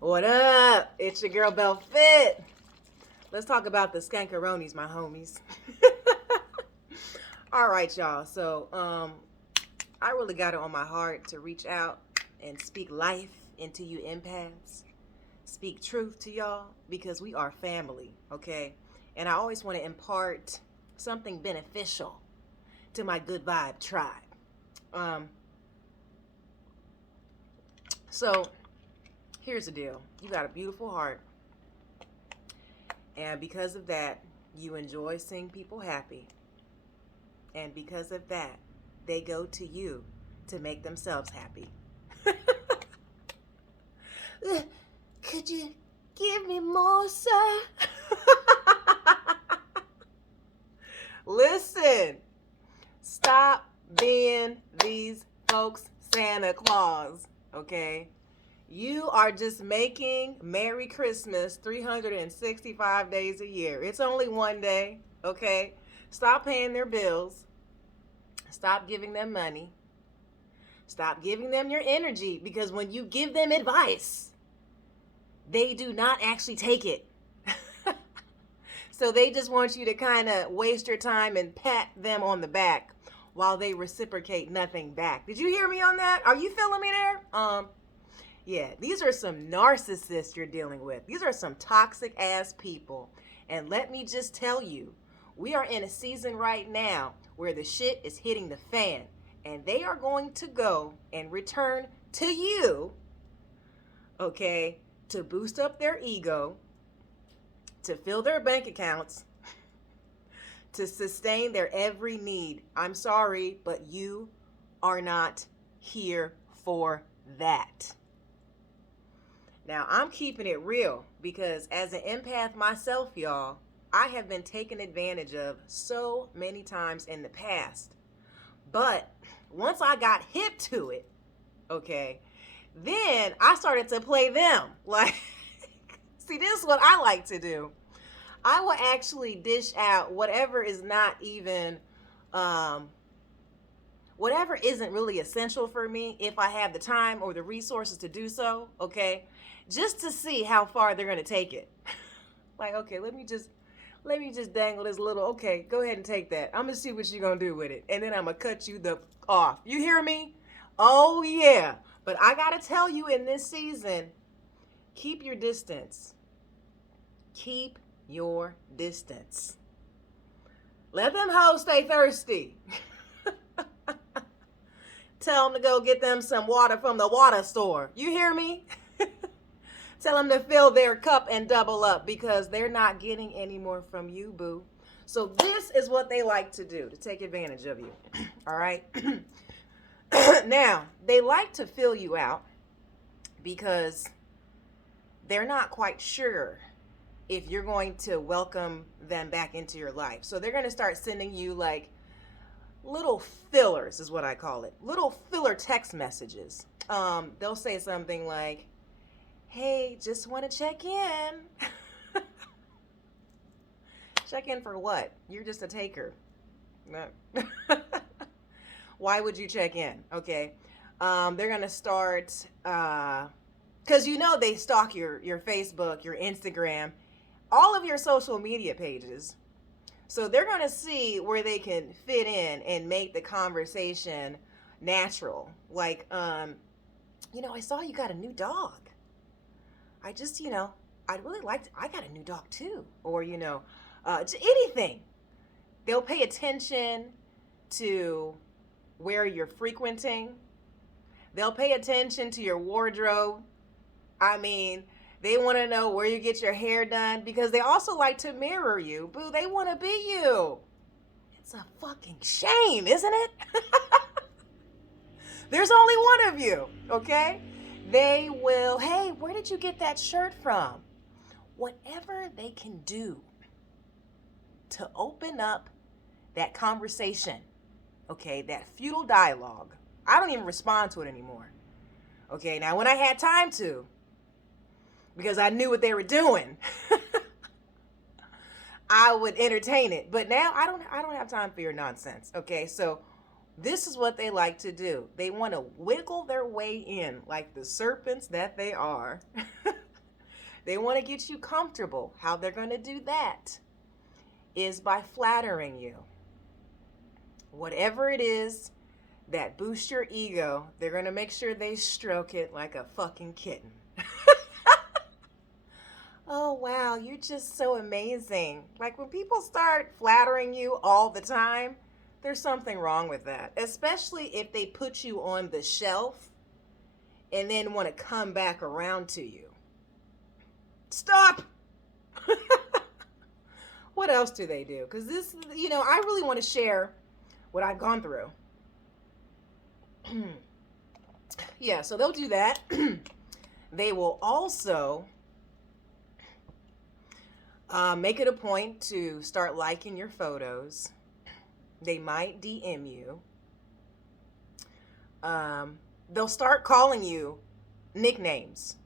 What up? It's your girl Belfit. Let's talk about the skankaronis, my homies. All right, y'all. So, I really got it on my heart to reach out and speak life into you empaths. Speak truth to y'all because we are family, okay? And I always want to impart something beneficial to my good vibe tribe. Um, so here's the deal. You got a beautiful heart. And because of that, you enjoy seeing people happy. And because of that, they go to you to make themselves happy. Could you give me more, sir? Listen, stop being these folks' Santa Claus, okay? You are just making Merry Christmas 365 days a year. It's only one day, okay? Stop paying their bills. Stop giving them money. Stop giving them your energy because when you give them advice, they do not actually take it. So they just want you to kind of waste your time and pat them on the back while they reciprocate nothing back. Did you hear me on that? Are you feeling me there? Yeah, these are some narcissists you're dealing with. These are some toxic ass people. And let me just tell you, we are in a season right now where the shit is hitting the fan. And they are going to go and return to you, okay, to boost up their ego, to fill their bank accounts, to sustain their every need. I'm sorry, but you are not here for that. Now, I'm keeping it real because as an empath myself, y'all, I have been taken advantage of so many times in the past. But once I got hip to it, okay, then I started to play them. Like, see, this is what I like to do. I will actually dish out whatever is not even, whatever isn't really essential for me if I have the time or the resources to do so, okay, just to see how far they're going to take it. Like, okay, let me just dangle this little, okay, go ahead and take that. I'm going to see what you're going to do with it. And then I'm going to cut you the off. You hear me? Oh, yeah. But I got to tell you in this season, keep your distance. Keep your distance. Let them hoes stay thirsty. Tell them to go get them some water from the water store. You hear me? Tell them to fill their cup and double up because they're not getting any more from you, boo. So this is what they like to do, to take advantage of you. All right? Now, they like to fill you out because they're not quite sure if you're going to welcome them back into your life. So they're going to start sending you like little fillers is what I call it. Little filler text messages. They'll say something like, hey, just want to check in. Check in for what? You're just a taker. Why would you check in? Okay. They're going to start, because you know they stalk your Facebook, your Instagram, all of your social media pages. So they're going to see where they can fit in and make the conversation natural. Like, I saw you got a new dog. I just, I'd really like to, I got a new dog too. Or, anything. They'll pay attention to where you're frequenting. They'll pay attention to your wardrobe. I mean, they want to know where you get your hair done because they also like to mirror you. Boo, they want to be you. It's a fucking shame, isn't it? There's only one of you, okay? They will, hey, where did you get that shirt from? Whatever they can do to open up that conversation, okay, that futile dialogue. I don't even respond to it anymore. Okay, now when I had time to, because I knew what they were doing, I would entertain it. But now I don't have time for your nonsense. Okay, so this is what they like to do. They want to wiggle their way in like the serpents that they are. They want to get you comfortable. How they're going to do that is by flattering you. Whatever it is that boosts your ego, they're going to make sure they stroke it like a fucking kitten. Oh, wow, you're just so amazing. Like when people start flattering you all the time, there's something wrong with that. Especially if they put you on the shelf and then want to come back around to you. Stop! What else do they do? Because this, I really want to share what I've gone through. Yeah, so they'll do that. They will also make it a point to start liking your photos. They might DM you. They'll start calling you nicknames.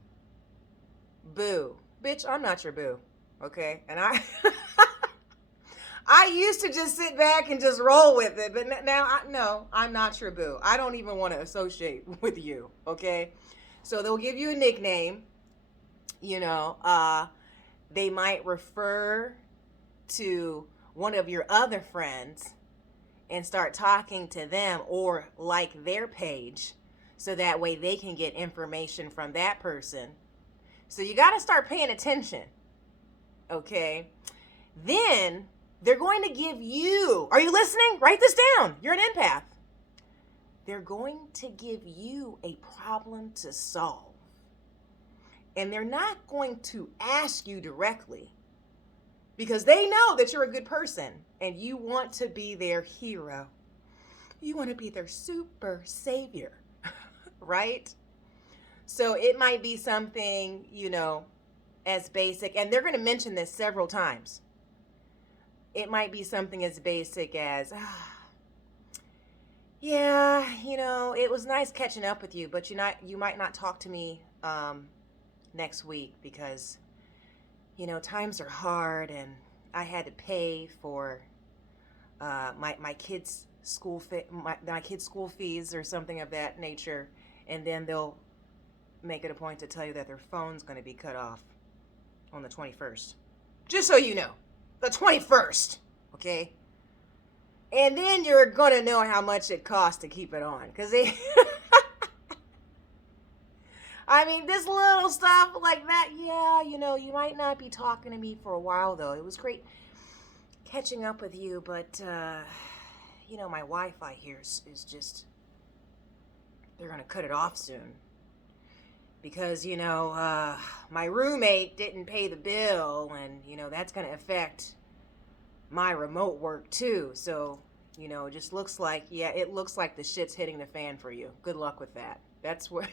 Boo. Bitch, I'm not your boo. Okay? And I used to just sit back and just roll with it, but now, no, I'm not your boo. I don't even want to associate with you, okay? So they'll give you a nickname, they might refer to one of your other friends and start talking to them or like their page so that way they can get information from that person. So you got to start paying attention, okay? Then they're going to give you, are you listening? Write this down. You're an empath. They're going to give you a problem to solve. And they're not going to ask you directly because they know that you're a good person and you want to be their hero. You want to be their super savior, right? So it might be something, as basic, and they're going to mention this several times. It might be something as basic as, yeah, it was nice catching up with you, but you might not talk to me next week because, times are hard and I had to pay for my kids' school fees or something of that nature, and then they'll make it a point to tell you that their phone's going to be cut off on the 21st. Just so you know. The 21st, okay? And then you're going to know how much it costs to keep it on. Because I mean, this little stuff like that, yeah, you might not be talking to me for a while, though. It was great catching up with you, but, my Wi-Fi here is just, they're going to cut it off soon. Because, my roommate didn't pay the bill and, that's going to affect my remote work too. So, it just looks like, it looks like the shit's hitting the fan for you. Good luck with that. That's where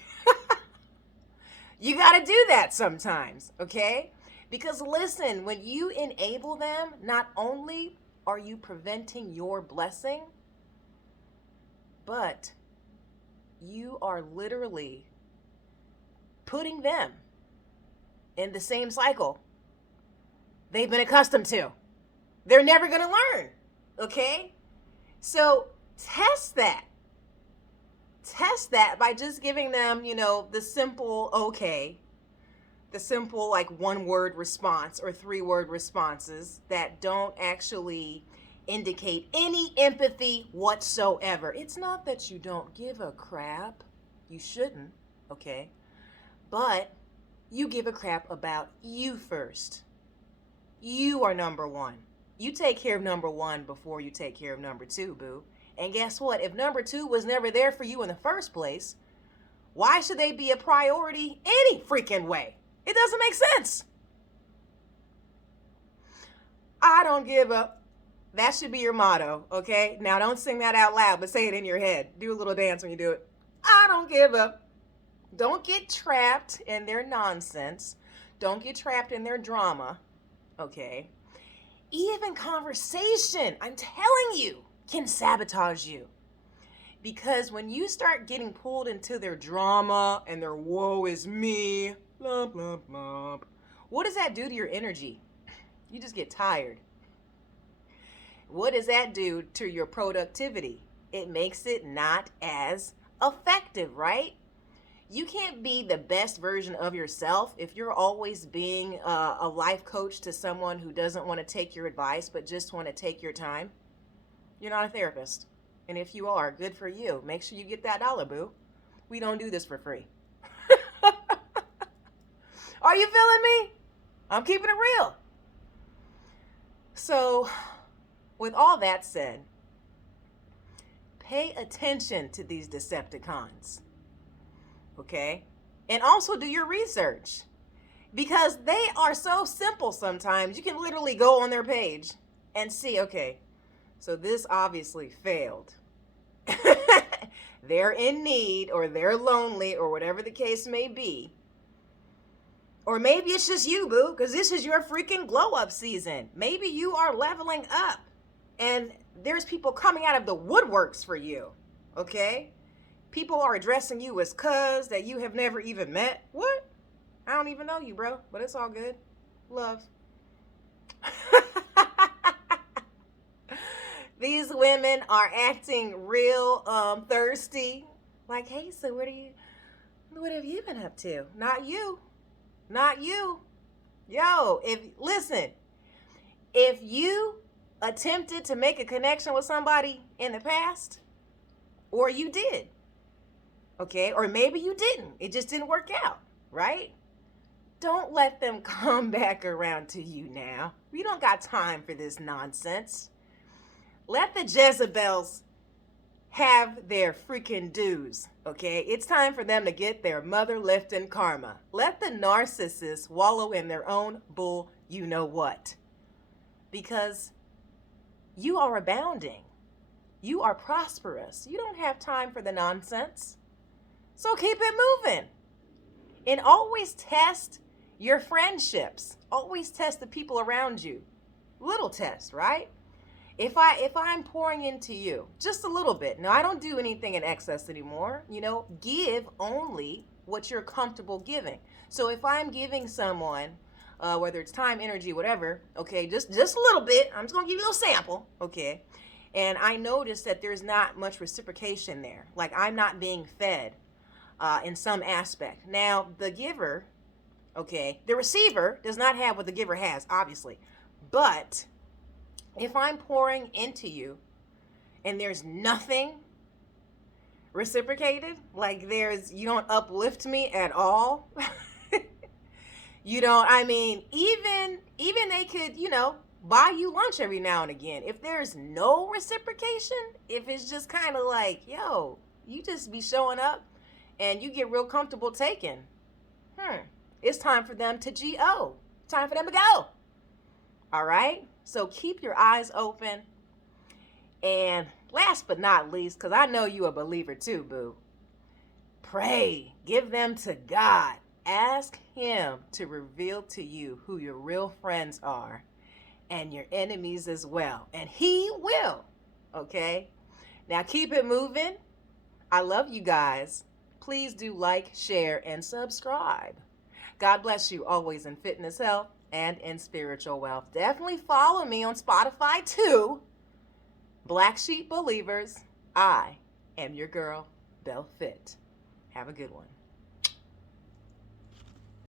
you got to do that sometimes, okay? Because listen, when you enable them, not only are you preventing your blessing, but you are literally putting them in the same cycle they've been accustomed to. They're never going to learn, okay? So test that. Test that by just giving them, the simple okay, the simple like 1-word response or 3-word responses that don't actually indicate any empathy whatsoever. It's not that you don't give a crap. You shouldn't, okay? But you give a crap about you first. You are number one. You take care of number one before you take care of number two, boo. And guess what? If number two was never there for you in the first place, why should they be a priority any freaking way? It doesn't make sense. I don't give up. That should be your motto, okay? Now don't sing that out loud, but say it in your head. Do a little dance when you do it. I don't give up. Don't get trapped in their nonsense. Don't get trapped in their drama, okay? Even conversation, I'm telling you, can sabotage you. Because when you start getting pulled into their drama and their woe is me, blah, blah, blah, what does that do to your energy? You just get tired. What does that do to your productivity? It makes it not as effective, right? You can't be the best version of yourself if you're always being a life coach to someone who doesn't want to take your advice but just want to take your time. You're not a therapist. And if you are, good for you. Make sure you get that dollar, boo. We don't do this for free. Are you feeling me? I'm keeping it real. So, with all that said, pay attention to these Decepticons. Okay? And also do your research. Because they are so simple sometimes. You can literally go on their page and see, okay, so this obviously failed. They're in need, or they're lonely, or whatever the case may be. Or maybe it's just you, boo, because this is your freaking glow up season. Maybe you are leveling up and there's people coming out of the woodworks for you, okay? People are addressing you as cuz that you have never even met. What? I don't even know you, bro, but it's all good. Love. These women are acting real thirsty. Like, hey, so what have you been up to? Not you. Not you. Yo, listen, if you attempted to make a connection with somebody in the past, or you did, okay, or maybe you didn't, it just didn't work out, right? Don't let them come back around to you now. We don't got time for this nonsense. Let the Jezebels have their freaking dues, okay? It's time for them to get their mother lifting karma. Let the narcissists wallow in their own bull you know what. Because you are abounding. You are prosperous. You don't have time for the nonsense. So keep it moving. And always test your friendships. Always test the people around you. Little test, right? If I'm pouring into you just a little bit, now I don't do anything in excess anymore, give only what you're comfortable giving. So if I'm giving someone, whether it's time, energy, whatever, okay, just a little bit, I'm just gonna give you a little sample, okay, and I notice that there's not much reciprocation there, like I'm not being fed in some aspect. Now the giver, okay, the receiver does not have what the giver has, obviously, but if I'm pouring into you and there's nothing reciprocated, like you don't uplift me at all, even they could, buy you lunch every now and again. If there's no reciprocation, if it's just kind of like, yo, you just be showing up and you get real comfortable taking, it's time for them to go. Time for them to go. All right? So keep your eyes open. And last but not least, because I know you a believer too, boo, pray. Give them to God. Ask him to reveal to you who your real friends are and your enemies as well. And he will. Okay? Now keep it moving. I love you guys. Please do like, share, and subscribe. God bless you always in fitness, health, and in spiritual wealth. Definitely follow me on Spotify too. Black Sheep Believers, I am your girl, IAMBELLFIT. Have a good one.